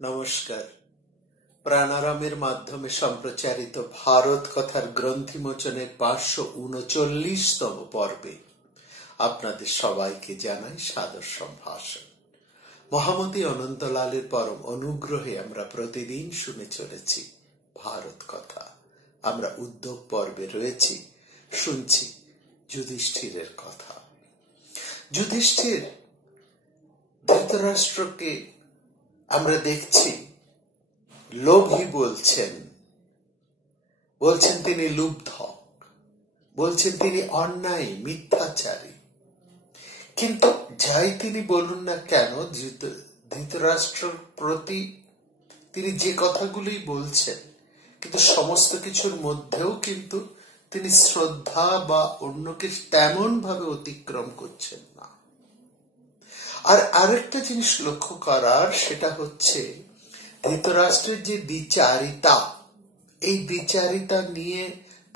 নমস্কার। প্রাণারামের মাধ্যমে সম্প্রচারিত ভারত কথার গ্রন্থিমোচনের 539তম পর্বে আপনাদের সবাইকে জানাই সাদর সম্ভাষণ। মহামতি অনন্তলালের পরম অনুগ্রহে আমরা প্রতিদিন শুনে চলেছি ভারত কথা। আমরা উদ্যোগ পর্বে রয়েছি, শুনছি যুধিষ্ঠিরের কথা। যুধিষ্ঠির ধৃতরাষ্ট্রকে আমরা দেখছি লোভী বলছেন তিনি লুব্ধক, বলছেন তিনি অন্যায় মিথ্যাচারী। কিন্তু যাই তিনি বলুন না কেন, ধৃতরাষ্ট্রের প্রতি তিনি যে কথাগুলি বলছেন, কিন্তু সমস্ত কিছুর মধ্যেও কিন্তু তিনি শ্রদ্ধা বা অন্যকে তেমন ভাবে অতিক্রম করছেন না। আর আরেকটা জিনিস লক্ষ্য করার, সেটা হচ্ছে ধৃতরাষ্ট্রের যে দ্বিচারিতা, এই দ্বিচারিতা নিয়ে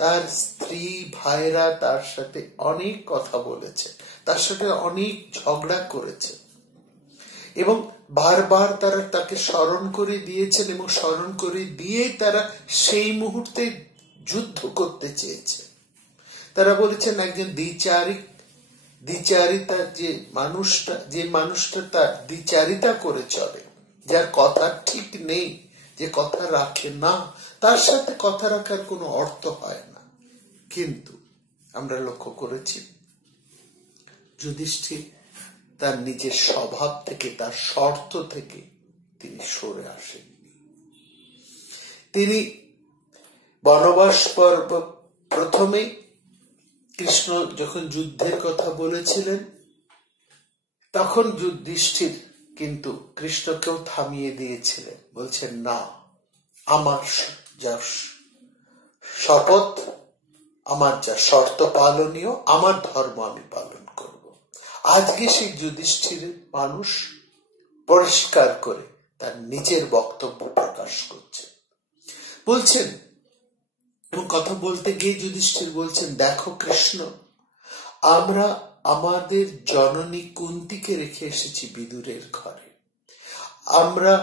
তার স্ত্রী ভাইরা তার সাথে অনেক কথা বলেছে, তার সাথে অনেক ঝগড়া করেছে এবং বারবার তারা তাকে স্মরণ করে দিয়েছেন এবং স্মরণ করে দিয়ে তারা সেই মুহূর্তে যুদ্ধ করতে চেয়েছে। তারা বলেছেন একজন দ্বিচারিতা যে মানুষটা তার দ্বিচারিতা করে চলে, যার কথা ঠিক নেই, যে কথা রাখে না, তার সাথে কথা রাখার কোনো অর্থ হয় না। কিন্তু আমরা লক্ষ্য করেছি যুধিষ্ঠির তার নিজের স্বভাব থেকে, তার শর্ত থেকে তিনি সরে আসেননি। তিনি বনবাস পর্ব প্রথমে কৃষ্ণ যখন যুদ্ধের কথা বলেছিলেন, তখন যুধিষ্ঠির কিন্তু কৃষ্ণকেও থামিয়ে দিয়েছিলেন, বলছেন না, আমার যা শপথ, আমার যা শর্ত পালনীয়, আমার ধর্ম আমি পালন করব। আজকে সেই যুধিষ্ঠিরের মানুষ পরিষ্কার করে তার নিজের বক্তব্য প্রকাশ করছে, বলছেন এবং কথা বলতে গিয়ে যুধিষ্ঠির বলছেন, দেখো কৃষ্ণ, আমরা আমাদের জননী কুন্তিকে রেখে এসেছি বিদুরের ঘরে। আমরা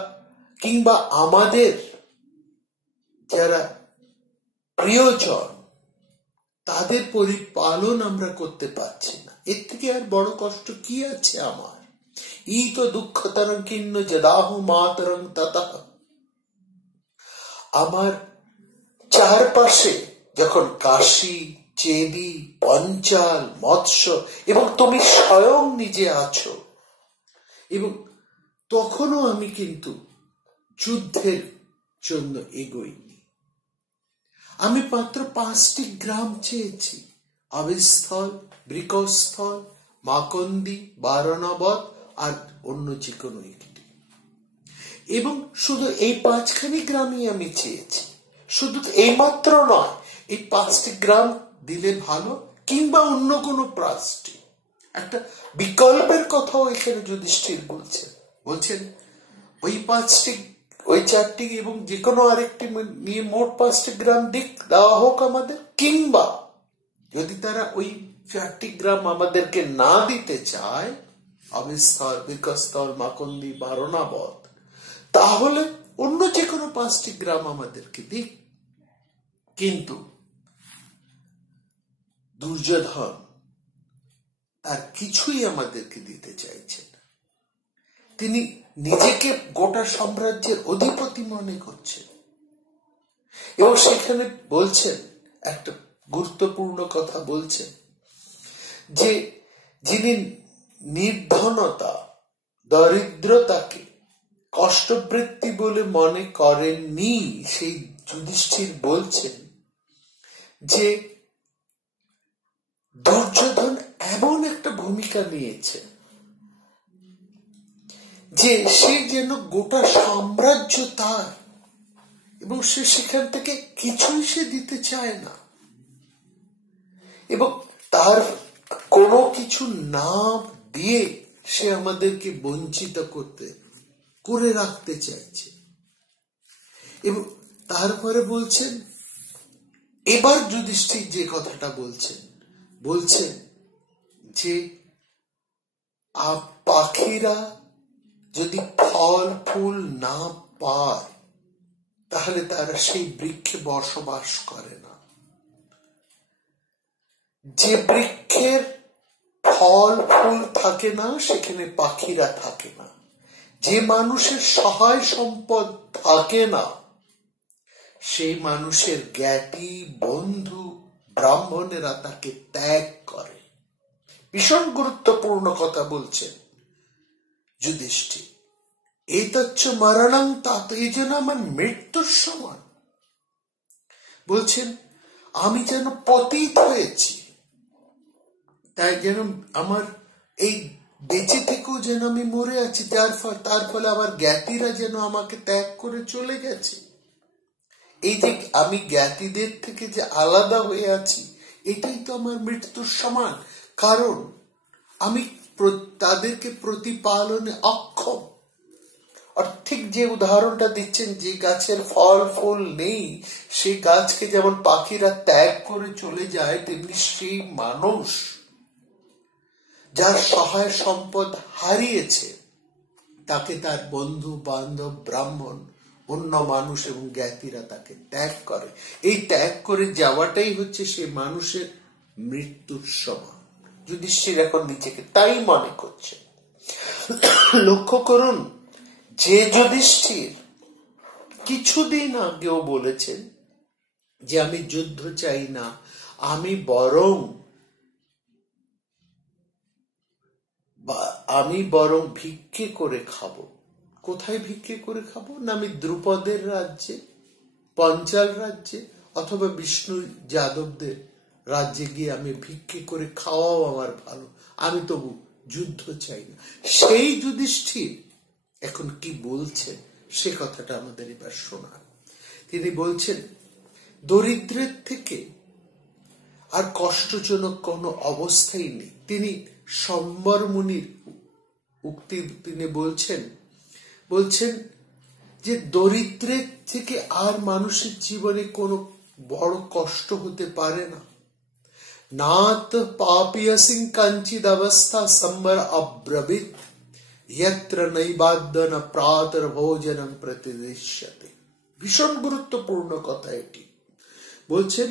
কিংবা আমাদের যারা প্রিয়জন, তাদের পরিপালন আমরা করতে পারছি না। এর থেকে আর বড় কষ্ট কি আছে আমার? ই তো দুঃখতরং কিন্ন যদাহ মাতরং ততঃ। আমার চারপাশে যখন কাশী, চেদি, পঞ্চাল, মৎস্য এবং তুমি স্বয়ং নিজে আছো, এবং তখনও আমি কিন্তু যুদ্ধের জন্য এগোইনি। আমি মাত্র 5টি গ্রাম চেয়েছি, আবিস্থল, বৃকস্থল, মাকন্দি, বারণাবত আর অন্য যে কোনো একটি, এবং শুধু এই 5খানি গ্রামই আমি চেয়েছি। শুধু এই মাত্র নয়, এই 5টি গ্রাম দিলে ভালো, কিংবা অন্য কোনো 5টি, একটা বিকল্পের কথাও এখানে যুধিষ্ঠির বলছেন ওই 4টি এবং যে কোনো আরেকটি নিয়ে মোট 5টি গ্রাম দেওয়া হোক আমাদের, কিংবা যদি তারা ওই 4টি গ্রাম আমাদেরকে না দিতে চায়, আবিস্থল, বৃকস্থল, মাকন্দি, বারণাবত, তাহলে অন্য যে কোনো 5টি গ্রাম আমাদেরকে দিক। কিন্তু দুর্যোধন তার কিছুই আমাদেরকে দিতে চাইছে না। তিনি নিজেকে গোটা সাম্রাজ্যের অধিপতি মনে করছেন এবং সেখানে বলছেন একটা গুরুত্বপূর্ণ কথা, বলছেন যে যিনি নির্ধনতা, দরিদ্রতাকে কষ্টবৃত্তি বলে মনে করেননি, সেই যুধিষ্ঠির বলছেন যে দুর্যোধন এমন একটা ভূমিকা নিয়েছে যে সে যেন গোটা সাম্রাজ্য তার, এবং সে সেখান থেকে কিছুই সে দিতে চায় না, এবং তার কোনো কিছু না দিয়ে সে আমাদেরকে বঞ্চিত করে রাখতে চাইছে। এবং তারপরে বলছেন, এবার যুধিষ্ঠির যে কথাটা বলছেন যে পাখিরা যদি ফল ফুল না পায় তাহলে তারা সেই বৃক্ষে বসবাস করে না। যে বৃক্ষের ফল ফুল থাকে না সেখানে পাখিরা থাকে না। যে মানুষের সহায় সম্পদ থাকে না সেই মানুষের জ্ঞাতি বন্ধু ব্রাহ্মণেরা তাকে ত্যাগ করে। ভীষণ গুরুত্বপূর্ণ কথা বলছেন যুধিষ্ঠির। এই তচ্চ মরণং তাত, এই যেন আমার মৃত্যুর সমান। বলছেন আমি যেন পতিত হয়েছি, তাই যেন আমার এই বেঁচে থেকেও যেন আমি মরে আছি, তার ফলে আমার জ্ঞাতিরা যেন আমাকে ত্যাগ করে চলে গেছে। এই যে আমি জ্ঞাতিদের থেকে যে আলাদা হয়ে আছি এটাই তো আমার মৃত্যুর সমান, কারণ আমি তাদেরকে প্রতিপালনে অক্ষম। আর ঠিক যে উদাহরণটা দিচ্ছেন, যে গাছের ফল ফুল নেই সেই গাছকে যেমন পাখিরা ত্যাগ করে চলে যায়, তেমনি সেই মানুষ যার সহায় সম্পদ হারিয়েছে তাকে তার বন্ধু বান্ধব ব্রাহ্মণ অন্য মানুষ এবং জ্ঞাতিরা তাকে ত্যাগ করে। এই ত্যাগ করে যাওয়াটাই হচ্ছে সেই মানুষের মৃত্যুর সমান। যুধিষ্ঠির এখন নিজেকে তাই মনে করছে। লক্ষ্য করুন, যে যুধিষ্ঠির কিছুদিন আগেও বলেছেন যে আমি যুদ্ধ চাই না, আমি বরং ভিক্ষে করে খাবো। কোথায় ভিক্ষে করে খাবো? না আমি দ্রুপদের রাজ্যে, পঞ্চাল রাজ্যে অথবা বিষ্ণু যাদবদের রাজ্যে গিয়ে আমি ভিক্ষে করে খাওয়াও আমার ভালো, আমি তবু যুদ্ধ চাই না। সেই যুধিষ্ঠির এখন কি বলছেন সে কথাটা আমাদের এবার শোনান। তিনি বলছেন দরিদ্রের থেকে আর কষ্টজনক কোনো অবস্থাই নেই। তিনি সম্বর মুনির উক্তি তিনি বলছেন যে দরিদ্রের থেকে আর মানুষের জীবনে কোনো বড় কষ্ট হতে পারে না। নাত পাপিয়সিং কাঞ্চিদ অবস্থা সম্বর অব্রবিত यत्र नैबाद्यन प्रातः भोजनम प्रतिदिश्यते। ভীষণ গুরুত্বপূর্ণ কথা এটি। বলছেন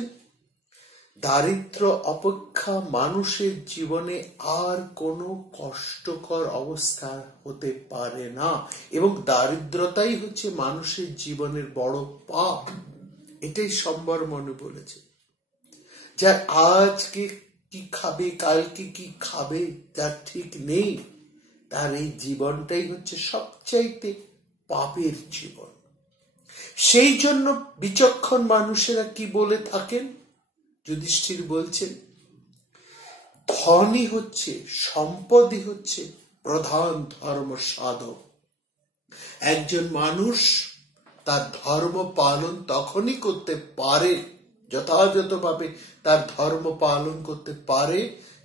দারিদ্র অপেক্ষা মানুষের জীবনে আর কোনো কষ্টকর অবস্থা হতে পারে না, এবং দারিদ্রতাই হচ্ছে মানুষের জীবনের বড় পাপ। এটাই সম্বর মনু বলেছে। যার আজকে কি খাবে কালকে কি খাবে তার ঠিক নেই, তার এই জীবনটাই হচ্ছে সবচাইতে পাপের জীবন। সেই জন্য বিচক্ষণ মানুষেরা কি বলে থাকেন? যুধিষ্ঠির বলছেন ধনই হচ্ছে, সম্পদই হচ্ছে প্রধান ধর্ম সাধক। একজন মানুষ তার ধর্ম পালন তখনই করতে পারে, যথাযথভাবে তার ধর্ম পালন করতে পারে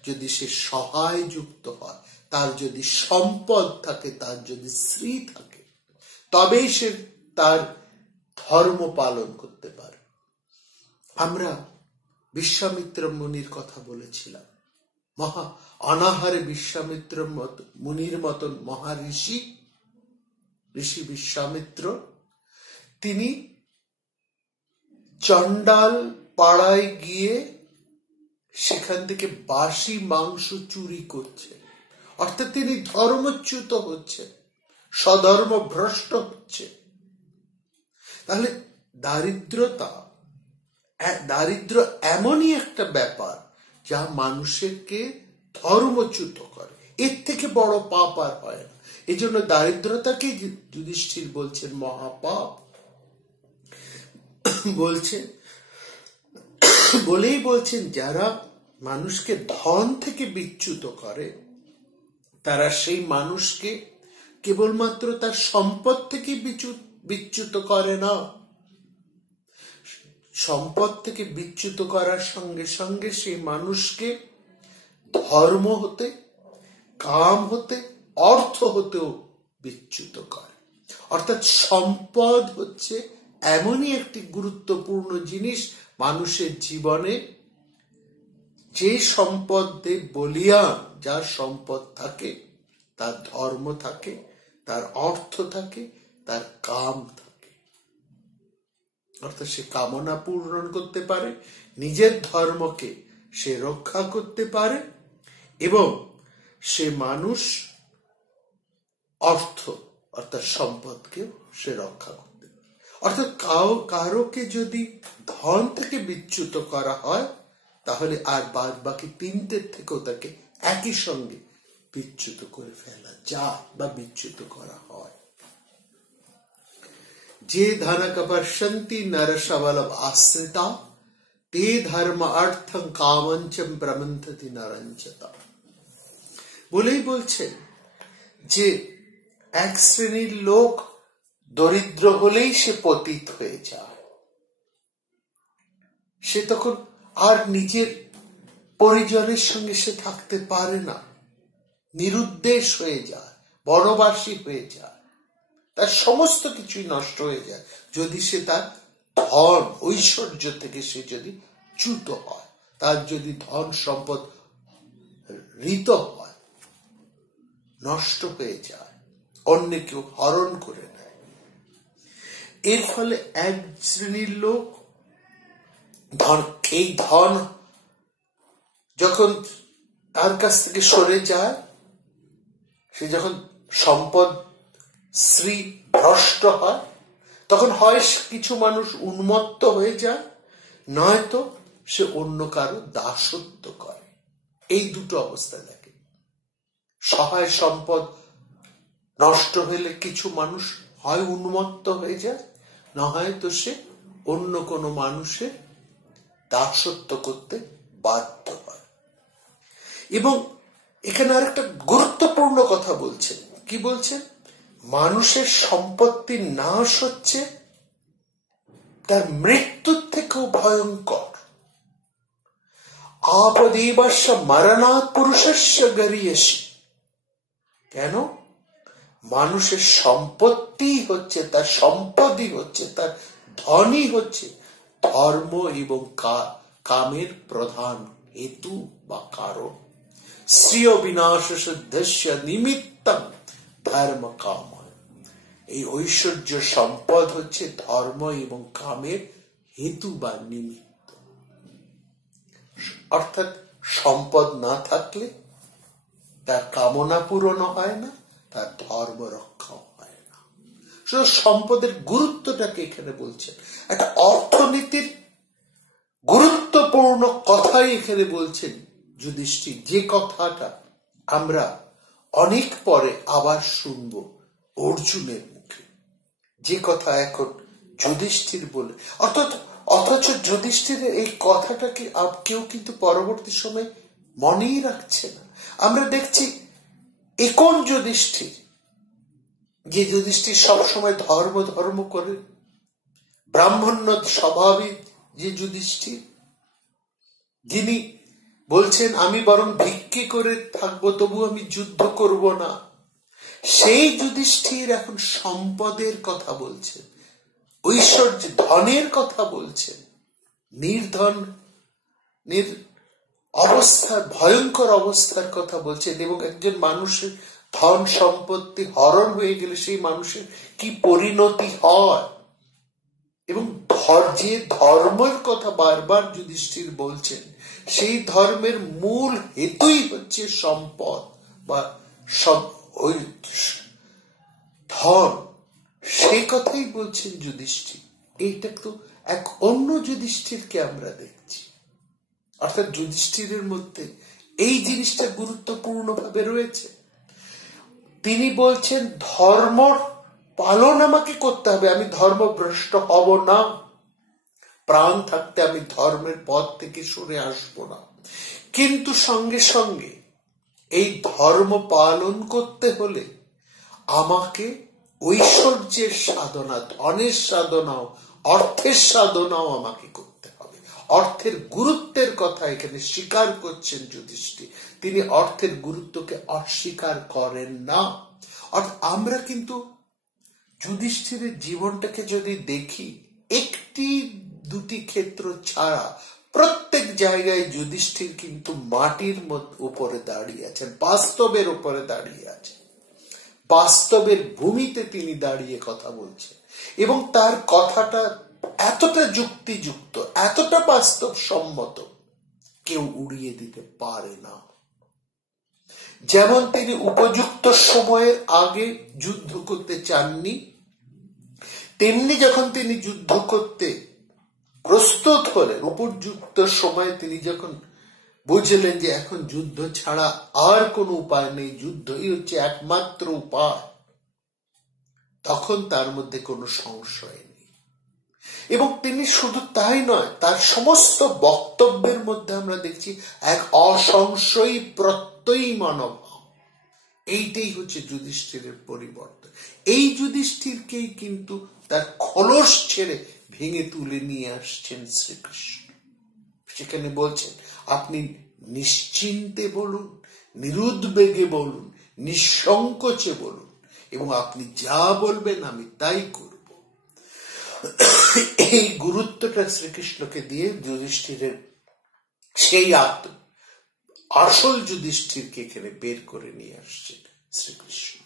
যদি সে সহায় যুক্ত হয়, তার যদি সম্পদ থাকে, তার যদি স্ত্রী থাকে, তবেই সে তার ধর্ম পালন করতে পারে। আমরা বিশ্বামিত্র মুনির কথা বলেছিলাম। মহা অনাহারে বিশ্বামিত্র মুনির মতন মহাঋষি ঋষি বিশ্বামিত্র, তিনি চণ্ডাল পাড়ায় গিয়ে সেখান থেকে বাসি মাংস চুরি করছে, অর্থাৎ তিনি ধর্মচ্যুত হচ্ছে, স্বধর্ম ভ্রষ্ট হচ্ছে। তাহলে দারিদ্র এমনই একটা ব্যাপার যা মানুষকে ধর্মচ্যুত করে, এর থেকে বড় পাপ আর হয় না। এই জন্য দারিদ্রতাকে যুধিষ্ঠির বলছেন মহাপাপ। বলছেন যারা মানুষকে ধন থেকে বিচ্যুত করে তারা সেই মানুষকে কেবলমাত্র তার সম্পদ থেকে বিচ্যুত করে না, সম্পদ থেকে বিচ্যুত করার সঙ্গে সঙ্গে সেই মানুষকে ধর্ম হতে, কাম হতে, অর্থ হতেও বিচ্যুত করে। অর্থাৎ সম্পদ হচ্ছে এমনই একটি গুরুত্বপূর্ণ জিনিস মানুষের জীবনে, যে সম্পদে বলিয়ান, যার সম্পদ থাকে তার ধর্ম থাকে, তার অর্থ থাকে, তার কাম থাকে। অর্থাৎ সে কামনা পূরণ করতে পারে, নিজের ধর্মকে সে রক্ষা করতে পারে এবং সে মানুষ অর্থ অর্থাৎ সম্পদকে সে রক্ষা করতে পারে। অর্থাৎ কারোকে যদি ধন থেকে বিচ্যুত করা হয় তাহলে আর বাদ বাকি তিনটের থেকেও তাকে একই সঙ্গে বিচ্যুত করে ফেলা যায় বা বিচ্যুত করা হয়। যে ধনক পশ্যন্তি নরসবলম আশ্রিতা তে ধর্ম অর্থং কামঞ্চম প্রমন্থতি নরঞ্চতা। বলেই বলছেন যে এক শ্রেণীর লোক দরিদ্র হলেই সে পতিত হয়ে যায়, সে তখন আর নিজের পরিজনের সঙ্গে সে থাকতে পারে না, নিরুদ্দেশ হয়ে যায়, বনবাসী হয়ে যায়, তার সমস্ত কিছুই নষ্ট হয়ে যায় যদি সে তার ধন ঐশ্বর্য থেকে সে যদি চ্যুত হয়, তার যদি ধন সম্পদ ঋত হয়, নষ্ট হয়ে যায়, অন্য কেউ হরণ করে নেয়। এর ফলে এক শ্রেণীর লোক এই ধন যখন তার কাছ থেকে সরে যায়, সে যখন সম্পদ শ্রী ভ্রষ্ট হয়, তখন হয় কিছু মানুষ উন্মত্ত হয়ে যায়, নয়তো সে অন্য কারো দাসত্ব করে। এই দুটো অবস্থা দেখে। সহায় সম্পদ নষ্ট হলে কিছু মানুষ হয় উন্মত্ত হয়ে যায়, না হয়তো সে অন্য কোনো মানুষের দাসত্ব করতে বাধ্য হয়। এবং এখানে আরেকটা গুরুত্বপূর্ণ কথা বলছেন। কি বলছেন? মানুষের সম্পত্তির নাশ হচ্ছে তার মৃত্যুর থেকেও ভয়ঙ্কর। আপদেবস্য মরণাৎ পুরুষস্য গরীয়সী। কেন? মানুষের সম্পত্তি হচ্ছে, তার সম্পদই হচ্ছে, তার ধনই হচ্ছে ধর্ম এবং কামের প্রধান হেতু বা কারণ। শ্রেয় বিনাশ সিদ্ধস্য নিমিত্তং ধর্ম কাম। এই ঐশ্বর্য সম্পদ হচ্ছে ধর্ম এবং কামের হেতু বা নিমিত্ত। অর্থাৎ সম্পদ না থাকলে তার কামনা পূরণ হয় না, তার ধর্ম রক্ষা হয় না। শুধু সম্পদের গুরুত্বটাকে এখানে বলছেন, একটা অর্থনীতির গুরুত্বপূর্ণ কথাই এখানে বলছেন যুধিষ্ঠির, যে কথাটা আমরা অনেক পরে আবার শুনবো অর্জুনের মুখে, যে কথা এখন যুধিষ্ঠির বলে। অথচ যুধিষ্ঠিরের এই কথাটাকে কেউ কিন্তু পরবর্তী সময় মনেই রাখছে না। আমরা দেখছি কোন যুধিষ্ঠির, যে যুধিষ্ঠির সবসময় ধর্ম ধর্ম করে, ব্রাহ্মণ্য স্বভাবিক যে যুধিষ্ঠির, যিনি বলছেন আমি বরং ভিক্ষে করে থাকবো, তবু আমি যুদ্ধ করব না, সেই যুধিষ্ঠির এখন সম্পদের কথা বলছেন, ঐশ্বর্য ধনের কথা বলছেন, নির্ধন অবস্থার ভয়ঙ্কর অবস্থার কথা বলছেন। এবং একজন মানুষের ধন সম্পত্তি হরণ হয়ে গেলে সেই মানুষের কি পরিণতি হয়, এবং যে ধর্মের কথা বারবার যুধিষ্ঠির বলছেন, সেই ধর্মের মূল হেতুই হচ্ছে সম্পদ বা ওই ধন, সেই কথাই বলছেন যুধিষ্ঠির। এইটা তো এক অন্য যুধিষ্ঠিরকে আমরা দেখছি। অর্থাৎ যুধিষ্ঠিরের মধ্যে এই জিনিসটা গুরুত্বপূর্ণ ভাবে রয়েছে। তিনি বলছেন ধর্ম পালন আমাকে করতে হবে, আমি ধর্মভ্রষ্ট হব না, প্রাণ থাকতে আমি ধর্মের পথ থেকে সরে আসব না। কিন্তু সঙ্গে সঙ্গে এই ধর্ম পালন করতে হলে আমাকে ঐশ্বর্যের সাধনা, ধনের সাধনাও, অর্থের সাধনাও আমাকে করতে হবে। অর্থের গুরুত্বের কথা এখানে স্বীকার করছেন যুধিষ্ঠির, তিনি অর্থের গুরুত্বকে অস্বীকার করেন না। অর্থাৎ আমরা কিন্তু যুধিষ্ঠিরের জীবনটাকে যদি দেখি, একটি দুটি ক্ষেত্র ছাড়া প্রত্যেক জায়গায় যুধিষ্ঠির কিন্তু মাটির উপরে দাঁড়িয়ে আছেন, বাস্তবের উপরে দাঁড়িয়ে আছেন। বাস্তবের ভূমিতে তিনি দাঁড়িয়ে কথা বলছেন, এবং তার কথাটা এতটা যুক্তিযুক্ত, এতটা বাস্তবসম্মত, কেউ উড়িয়ে দিতে পারে না। যেমন তিনি উপযুক্ত সময়ের আগে যুদ্ধ করতে চাননি, তেমনি যখন তিনি যুদ্ধ করতে প্রস্তুত হলেন, উপযুক্ত সময়ে তিনি যখন বুঝলেন যে এখন যুদ্ধ ছাড়া আর কোনো উপায় নেই, যুদ্ধই হচ্ছে একমাত্র উপায়, তখন তার মধ্যে কোনো সংশয় নেই। এবং তিনি শুধু তাই নয়, তার সমস্ত বক্তব্যের মধ্যে আমরা দেখছি এক অসংশয়ী প্রত্যয়ী মনোভাব। এইটাই হচ্ছে যুধিষ্ঠিরের পরিবর্তন। এই যুধিষ্ঠিরকেই কিন্তু তার খোলস ছেড়ে ভেঙে তুলে নিয়ে আসছেন শ্রীকৃষ্ণ। সেখানে বলছেন, আপনি নিশ্চিন্তে বলুন, নিরুদ্বেগে বলুন, নিঃসংকোচে বলুন, এবং আপনি যা বলবেন আমি তাই করব। এই গুরুত্বটা শ্রীকৃষ্ণকে দিয়ে যুধিষ্ঠিরের সেই আসল যুধিষ্ঠিরকে এখানে বের করে নিয়ে আসছেন Shrikrishna.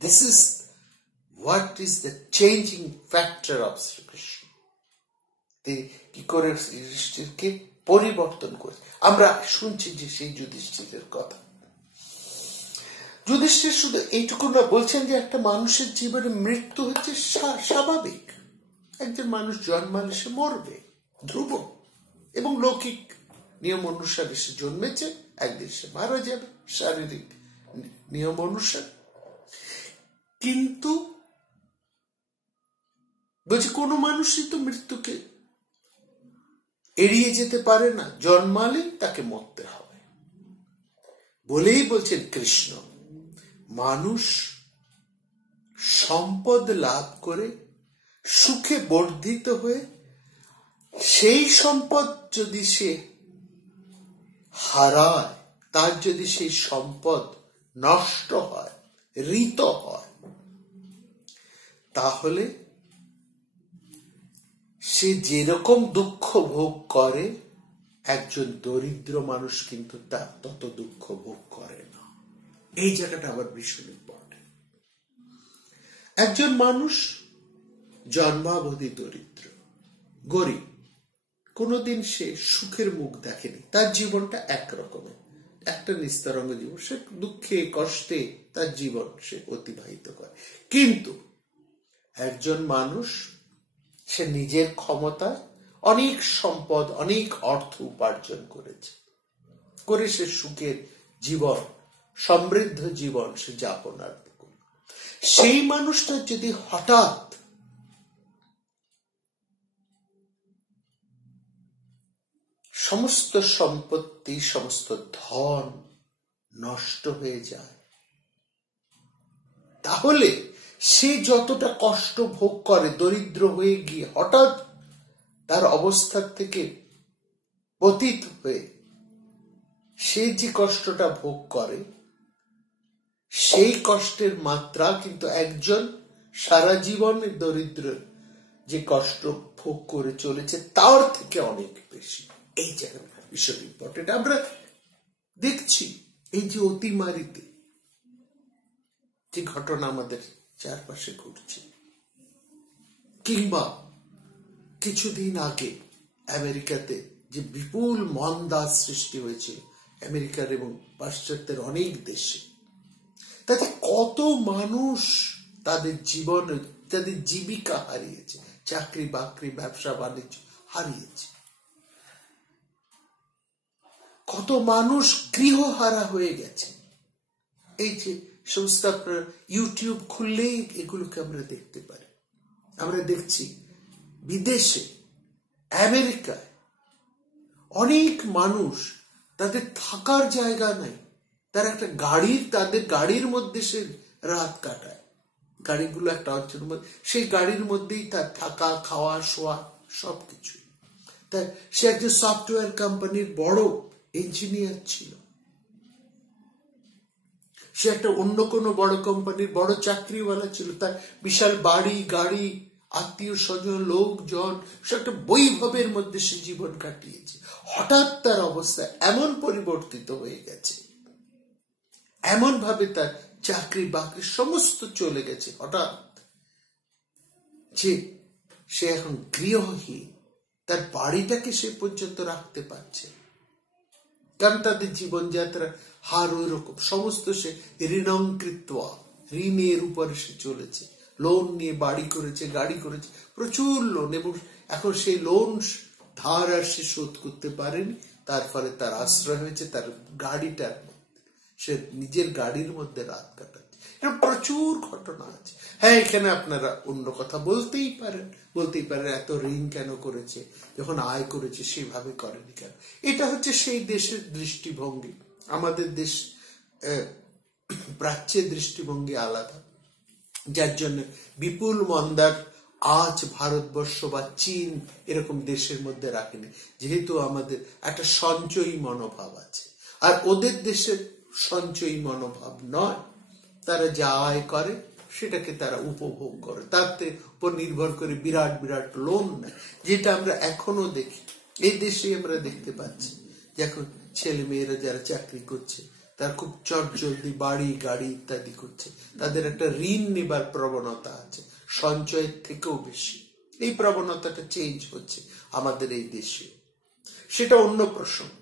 This is what is the changing factor of Shrikrishna. তিনি কি করে যুধিষ্ঠিরকে পরিবর্তন করে। আমরা শুনছি যে সেই যুধিষ্ঠিরের কথা, যুধিষ্ঠির শুধু এইটুকু না, বলছেন যে একটা মানুষের জীবনে মৃত্যু হচ্ছে স্বাভাবিক। একজন মানুষ জন্মালে সে মরবে, ধ্রুব, এবং লৌকিক নিয়ম অনুসারে সে জন্মেছে, একদিন সে মারা যাবে শারীরিক নিয়ম অনুসারে। কিন্তু বলছে কোনো মানুষই তো মৃত্যুকে এড়িয়ে যেতে পারে না, জন্মালে তাকে মরতে হবে। বলেই বলছেন কৃষ্ণ, মানুষ সম্পদ লাভ করে সুখে বর্ধিত হয়ে সেই সম্পদ যদি সে হারায়, তার যদি সেই সম্পদ নষ্ট হয়, ঋত হয়, তাহলে সে যেরকম দুঃখ ভোগ করে, একজন দরিদ্র মানুষ কিন্তু তার তত দুঃখ ভোগ করে না। এই জায়গাটা আবার ভীষণ ইম্পর্টেন্ট। একজন মানুষ জন্মাবধি দরিদ্র, গরিব, কোনোদিন সে সুখের মুখ দেখেনি, তার জীবনটা একরকমের, একটা নিস্তরঙ্গ জীবন, সে দুঃখে কষ্টে তার জীবন সে অতিবাহিত করে। কিন্তু একজন মানুষ, সে নিজের ক্ষমতায় অনেক সম্পদ, অনেক অর্থ উপার্জন করেছে, করে সে সুখের জীবন, সমৃদ্ধ জীবন সে যাপন আরম্ভ করে। সেই মানুষটা যদি হঠাৎ সমস্ত সম্পত্তি, সমস্ত ধন নষ্ট হয়ে যায়, তাহলে সে যতটা কষ্ট ভোগ করে, দরিদ্র হয়ে গিয়ে হঠাৎ তার অবস্থা থেকে পতিত হয়ে সে যে কষ্টটা ভোগ করে, সেই কষ্টের মাত্রা কিন্তু একজন সারা জীবনে দরিদ্র যে কষ্ট ভোগ করে চলেছে তার থেকে অনেক বেশি। এই জায়গাটা ভীষণ ইম্পর্টেন্ট। আমরা দেখছি এই যে অতিমারিতে যে ঘটনা আমাদের চারপাশে ঘটছে, কিংবা কিছুদিন আগে আমেরিকাতে যে বিপুল মন্দা সৃষ্টি হয়েছিল, আমেরিকার এবং পাশ্চাত্যের অনেক দেশে, তাতে কত মানুষ তাদের জীবন, তাদের জীবিকা হারিয়েছে, চাকরি বাকরি, ব্যবসা বাণিজ্য হারিয়েছে। কত মানুষ গৃহহারা হয়ে গেছে। এই যে সমস্ত আপনার ইউটিউব খুললেই এগুলোকে আমরা দেখতে পারি। আমরা দেখছি বিদেশে, আমেরিকায় অনেক মানুষ, তাদের থাকার জায়গা নাই, তার একটা তাদের গাড়ির মধ্যে সে রাত কাটায়। গাড়িগুলো একটা অঞ্চলের মধ্যে, সেই গাড়ির মধ্যেই তার থাকা, খাওয়া, শোয়া সবকিছু। তাই সে একজন সফটওয়্যার কোম্পানির বড় ইঞ্জিনিয়ার ছিল, সে একটা অন্য কোনো বড় কোম্পানির বড় চাকরিওয়ালা ছিল, তার বিশাল বাড়ি গাড়ি, আত্মীয় স্বজন, লোকজন, সে একটা বৈভবের মধ্যে সে জীবন কাটিয়েছে। হঠাৎ তার অবস্থা এমন পরিবর্তিত হয়ে গেছে, এমন ভাবে তার চাকরি বাকরি সমস্ত চলে গেছে হঠাৎ, যে সে এখন গৃহহীন, তার বাড়িটাকে সে পর্যন্ত রাখতে পারছে, কারণ তাদের জীবনযাত্রা হার ওই রকম, সমস্ত সে ঋণঙ্কৃত, ঋণের উপরে সে চলেছে, লোন নিয়ে বাড়ি করেছে, গাড়ি করেছে, প্রচুর লোন, এবং এখন সেই লোন ধার আর সে শোধ করতে পারেনি। তার ফলে তার আশ্রয় হয়েছে তার গাড়িটার মধ্যে, সে নিজের গাড়ির মধ্যে রাত কাটাচ্ছে। এরকম প্রচুর ঘটনা আছে। হ্যাঁ, এখানে আপনারা অন্য কথা বলতেই পারেন এত ঋণ কেন করেছে, যখন আয় করেছে সেভাবে করেনি কেন। এটা হচ্ছে সেই দেশের দৃষ্টিভঙ্গি। আমাদের দেশ প্রাচ্যের দৃষ্টিভঙ্গি আলাদা, যার জন্য বিপুল মন্দার আজ ভারতবর্ষ বা চীন এরকম দেশের মধ্যে রাখেনি, যেহেতু আমাদের একটা সঞ্চয়ী মনোভাব আছে। আর ওদের দেশের সঞ্চয়ী মনোভাব নয়, তারা যা আয় করে সেটাকে তারা উপভোগ করে, তাতে উপর নির্ভর করে বিরাট বিরাট লোন নেয়, যেটা আমরা এখনো দেখি। এই দেশে আমরা দেখতে পাচ্ছি যে এখন ছেলে মেয়েরা যারা চাকরি করছে তারা খুব চটজলদি বাড়ি গাড়ি ইত্যাদি করছে, তাদের একটা ঋণ নেবার প্রবণতা আছে সঞ্চয়ের থেকেও বেশি। এই প্রবণতাটা চেঞ্জ হচ্ছে আমাদের এই দেশে, সেটা অন্য প্রসঙ্গ।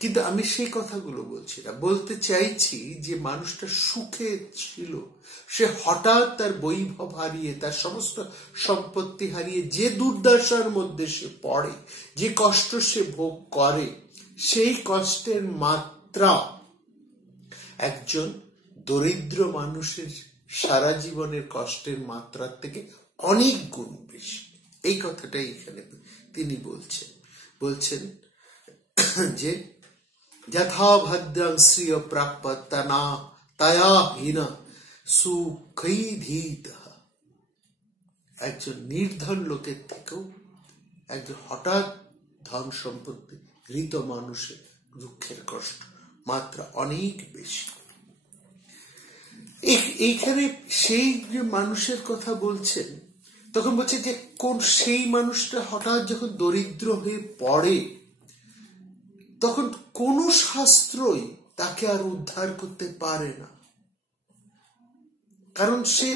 কিন্তু আমি সেই কথাগুলো বলছি না, বলতে চাইছি যে মানুষটা সুখে ছিল, সে হঠাৎ তার বৈভব হারিয়ে, তার সমস্ত সম্পত্তি হারিয়ে যে দুর্দশার মধ্যে সে পড়ে, যে কষ্ট সে ভোগ করে, সেই কষ্টের মাত্রা একজন দরিদ্র মানুষের সারা জীবনের কষ্টের মাত্রার থেকে অনেক গুণ বেশি। এই কথাটাই এখানে তিনি বলছেন যে যথা ভদ্রং শ্রিয় প্রাপ্য তয়া হীনা সুখৈধীত। একজন নির্ধন লোকের থেকেও একজন হঠাৎ ধন সম্পত্তি হৃত মানুষের দুঃখের কষ্ট মাত্রা অনেক বেশি। এইখানে সেই যে মানুষের কথা বলছেন, তখন বলছে যে কোন সেই মানুষটা হঠাৎ যখন দরিদ্র হয়ে পড়ে, তখন কোন শাস্ত্রই তাকে আর উদ্ধার করতে পারে না, কারণ সে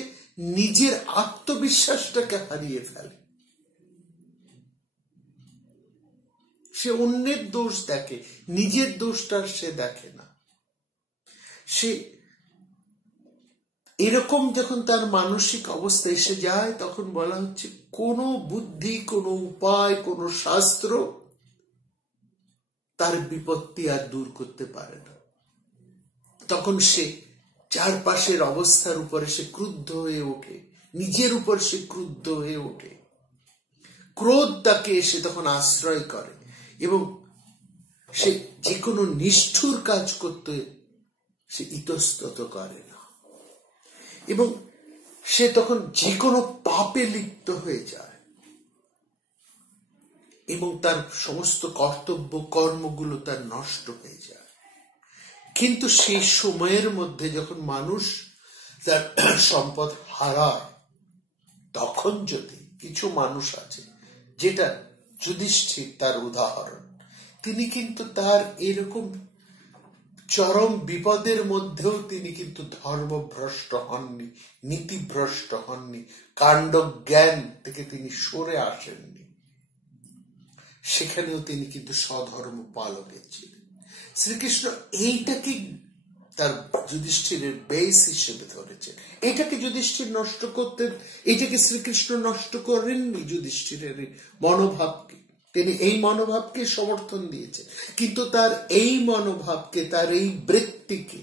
নিজের আত্মবিশ্বাসটাকে হারিয়ে ফেলে। সে অন্যের দোষ দেখে, নিজের দোষটা সে দেখে না। সে এরকম যখন তার মানসিক অবস্থা এসে যায়, তখন বলা হচ্ছে কোনো বুদ্ধি, কোনো উপায়, কোনো শাস্ত্র তার বিপত্তি আর দূর করতে পারে না। তখন সে চারপাশের অবস্থার উপরে সে ক্রুদ্ধ হয়ে ওঠে, নিজের উপর সে ক্রুদ্ধ হয়ে ওঠে, ক্রোধ তাকে এসে তখন আশ্রয় করে, এবং সে যে কোনো নিষ্ঠুর কাজ করতে সে ইতস্তত করে না, এবং সে তখন যে কোনো পাপে লিপ্ত হয়ে যায়, এবং তার সমস্ত কর্তব্য কর্মগুলো তার নষ্ট হয়ে যায়। কিন্তু সেই সময়ের মধ্যে যখন মানুষ তার সম্পদ হারায়, তখন যদি কিছু মানুষ আছে, যেটা যুধিষ্ঠির তার উদাহরণ, তিনি কিন্তু তার এরকম চরম বিপদের মধ্যেও তিনি কিন্তু ধর্মভ্রষ্ট হননি, নীতিভ্রষ্ট হননি, কাণ্ড জ্ঞান থেকে তিনি সরে আসেননি। সেখানেও তিনি কিন্তু স্বধর্ম পালনে ছিলেন। শ্রীকৃষ্ণ এইটাকে তার যুধিষ্ঠিরের বেস হিসেবে ধরেছেন। এইটাকে যুধিষ্ঠির নষ্ট করতেন, এইটাকে শ্রীকৃষ্ণ নষ্ট করেননি যুধিষ্ঠিরের মনোভাবকে। তিনি এই মনোভাবকে সমর্থন দিয়েছেন, কিন্তু তার এই মনোভাবকে, তার এই বৃত্তিকে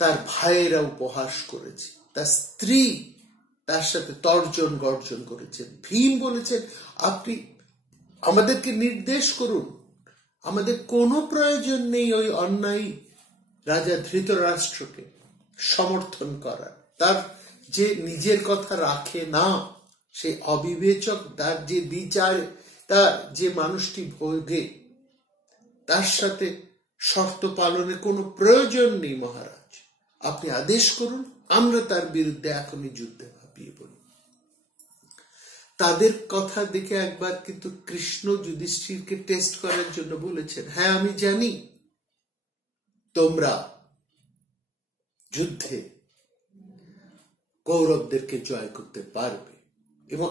তার ভাইয়েরা উপহাস করেছে, তার স্ত্রী তার সাথে তর্জন গর্জন করেছেন। ভীম বলেছেন, আপনি আমাদেরকে নির্দেশ করুন, আমাদের কোনো প্রয়োজন নেই ওই অন্যায় রাজা ধৃতরাষ্ট্রকে সমর্থন করার। তার যে নিজের কথা রাখে না, সে অবিবেচক, তার যে বিচার, তার যে মানুষটি ভোগে, তার সাথে শর্ত পালনের কোনো প্রয়োজন নেই। মহারাজ, আপনি আদেশ করুন, আমরা তার বিরুদ্ধে এখনই যুদ্ধে ঝাঁপিয়ে পড়ি। তাদের কথা দেখে একবার কিন্তু কৃষ্ণ যুধিষ্ঠিরকে টেস্ট করার জন্য বলেছেন, হ্যাঁ আমি জানি তোমরা যুদ্ধে কৌরবদেরকে জয় করতে পারবে এবং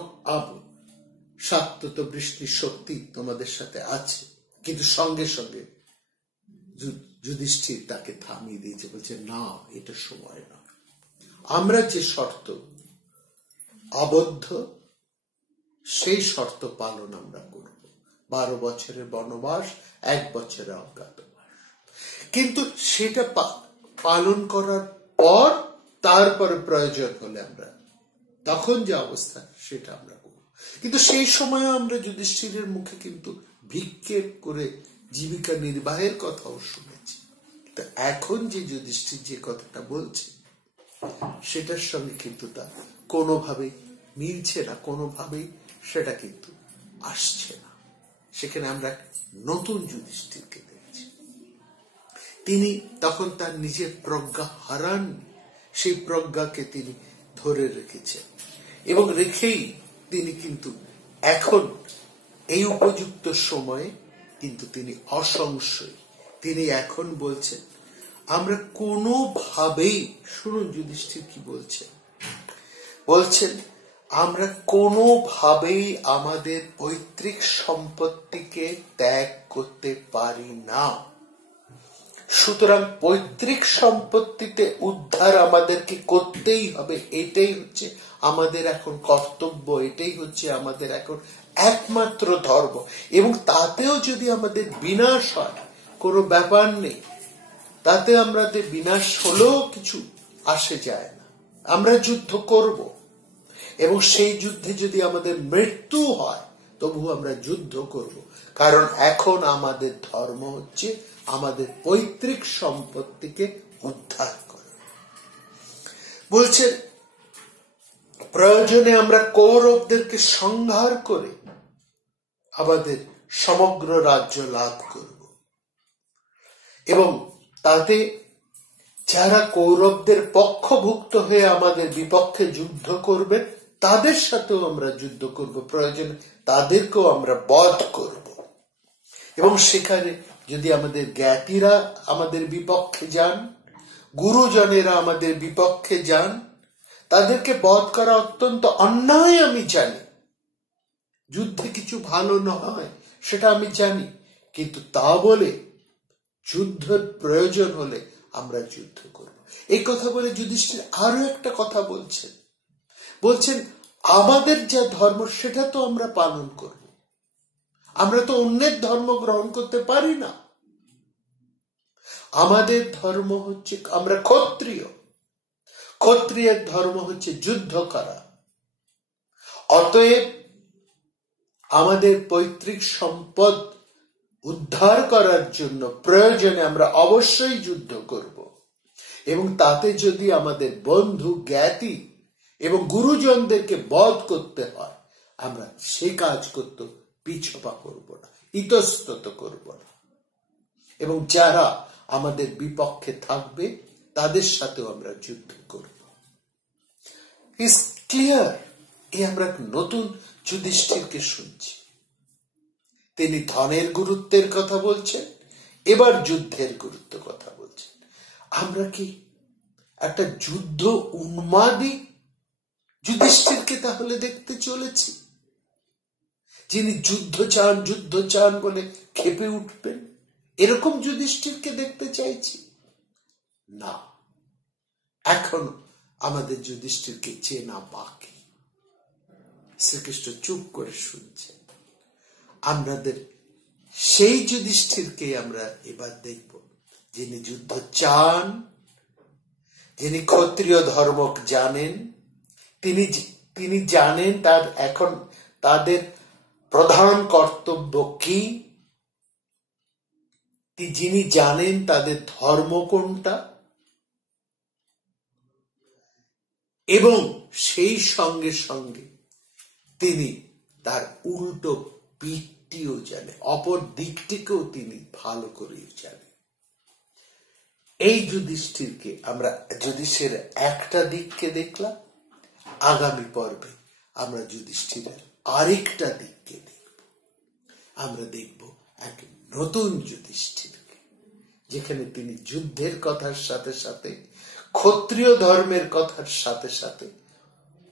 সাত্যত বৃষ্টির শক্তি তোমাদের সাথে আছে। কিন্তু সঙ্গে সঙ্গে যুধিষ্ঠির তাকে থামিয়ে দিয়েছে, বলছে না, এটা সময় না। আমরা যে শর্ত আবদ্ধ সেই শর্ত পালন আমরা করব। 12 বছরের বনবাস, 1 বছরের অজ্ঞাতবাস। কিন্তু সেটা পালন করার পর তারপরে প্রয়োজন হলে আমরা তখন যে অবস্থা সেটা আমরা করব। কিন্তু সেই সময় আমরা যুধিষ্ঠিরের মুখে কিন্তু ভিক্ষে করে জীবিকা নির্বাহের কথাও শুনেছি। তো এখন যে যুধিষ্ঠির যে কথাটা বলছে সেটার সঙ্গে কিন্তু তা কোনোভাবেই মিলছে না, কোনোভাবেই সেটা কিন্তু আসছে না। সেখানে আমরা নতুন যুধিষ্ঠিরকে দেখছি। তিনি তখন তার নিজের প্রজ্ঞা হারান, সেই প্রজ্ঞাকে তিনি ধরে রেখেছেন এবং রেখেই তিনি কিন্তু এখন এই উপযুক্ত সময়ে কিন্তু তিনি অসংশয়ী। তিনি এখন বলছেন আমরা কোনোভাবেই, শুনুন যুধিষ্ঠির কি বলছেন, বলছেন আমরা কোনোভাবেই আমাদের পৈতৃক সম্পত্তিকে ত্যাগ করতে পারি না। সুতরাং পৈতৃক সম্পত্তিতে উদ্ধার আমাদেরকে করতেই হবে। এটাই হচ্ছে আমাদের এখন কর্তব্য, এটাই হচ্ছে আমাদের এখন একমাত্র ধর্ম। এবং তাতেও যদি আমাদের বিনাশ হয় কোনো ব্যাপার নেই, তাতে আমাদের বিনাশ হলেও কিছু আসে যায় না। আমরা যুদ্ধ করব এবং সেই যুদ্ধে যদি আমাদের মৃত্যু হয় তবু আমরা যুদ্ধ করব, কারণ এখন আমাদের ধর্ম হচ্ছে আমাদের পৈতৃক সম্পত্তিকে উদ্ধার করা। বলছেন প্রয়োজনে আমরা কৌরবদেরকে সংহার করে আমাদের সমগ্র রাজ্য লাভ করব এবং তাতে যারা কৌরবদের পক্ষভুক্ত হয়ে আমাদের বিপক্ষে যুদ্ধ করবে তাদের সাথেও আমরা যুদ্ধ করব, প্রয়োজনে তাদেরকেও আমরা বধ করব। এবং সেখানে যদি আমাদের জ্ঞাতিরা আমাদের বিপক্ষে যান, গুরুজনেরা আমাদের বিপক্ষে যান, তাদেরকে বধ করা অত্যন্ত অন্যায় আমি জানি। যুদ্ধে কিছু ভালো নয় সেটা আমি জানি, কিন্তু তা বলে যুদ্ধের প্রয়োজন হলে আমরা যুদ্ধ করব। এই কথা বলে যুধিষ্ঠির আরো একটা কথা বলছেন, বলছেন আমাদের যা ধর্ম সেটা তো আমরা পালন করব, আমরা তো অন্যের ধর্ম গ্রহণ করতে পারি না। আমাদের ধর্ম হচ্ছে, আমরা ক্ষত্রিয়, ক্ষত্রিয়ের ধর্ম হচ্ছে যুদ্ধ করা। অতএব আমাদের পৈতৃক সম্পদ উদ্ধার করার জন্য প্রয়োজনে আমরা অবশ্যই যুদ্ধ করব এবং তাতে যদি আমাদের বন্ধু, জ্ঞাতি এবং গুরুজনদেরকে বধ করতে হয় আমরা সে কাজ করতে পিছপা করব না, ইতস্তত করব না। এবং যারা আমাদের বিপক্ষে থাকবে তাদের সাথেও আমরা যুদ্ধ করব। Is clear? এই আমরা নতুন যুধিষ্ঠিরকে শুনছি। তিনি ধনের গুরুত্বের কথা বলছেন, এবার যুদ্ধের গুরুত্ব কথা বলছেন। আমরা কি একটা যুদ্ধ উন্মাদী যুধিষ্ঠিরকে তাহলে দেখতে চলেছি, যিনি যুদ্ধ চান বলে ক্ষেপে উঠবেন? এরকম যুধিষ্ঠিরকে দেখতে চাইছি না। এখন আমাদের যুধিষ্ঠিরকে চেনা বাকি। শ্রীকৃষ্ণ চুপ করে শুনছেন। আমাদের সেই যুধিষ্ঠিরকে আমরা এবার দেখব, যিনি যুদ্ধ চান, যিনি ক্ষত্রিয় ধর্ম জানেন, তিনি জানেন তার এখন তাদের প্রধান কর্তব্য কি, যিনি জানেন তাদের ধর্ম কোনটা, এবং সেই সঙ্গে সঙ্গে তিনি তার উল্টো পিঠটিও জানে, অপর দিকটিকেও তিনি ভালো করে জানেন। এই যুধিষ্ঠিরকে আমরা যুধিষ্ঠির একটা দিককে দেখলাম, আগামী পর্বে আমরা যুধিষ্ঠিরের আরেকটা দিককে দেখব। আমরা দেখব এক নতুন যুধিষ্ঠিরকে, যেখানে তিনি যুদ্ধের কথার সাথে সাথে ক্ষত্রিয় ধর্মের কথার সাথে সাথে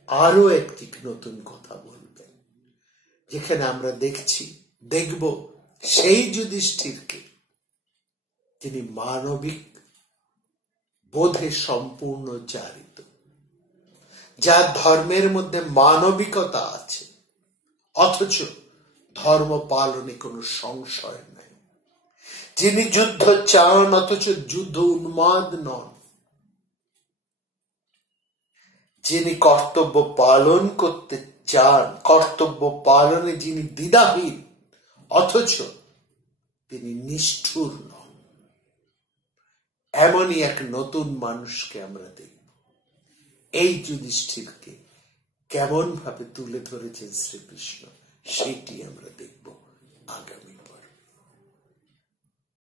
আরো একটি নতুন কথা বলবেন, যেখানে আমরা দেখব সেই যুধিষ্ঠিরকে তিনি মানবিক বোধে সম্পূর্ণ চারিত, যার ধর্মের মধ্যে মানবিকতা আছে, অথচ ধর্ম পালনে কোনো সংশয় নাই, যিনি যুদ্ধ চান অথচ যুদ্ধ উন্মাদ নন, যিনি কর্তব্য পালন করতে চান, কর্তব্য পালনে যিনি দ্বিধাহীন অথচ তিনি নিষ্ঠুর নন, এমনই এক নতুন মানুষকে আমরা দেখব। এই যুধিষ্ঠিরকে কেমন ভাবে তুলে ধরেছেন শ্রীকৃষ্ণ, সেটি আমরা দেখব আগামী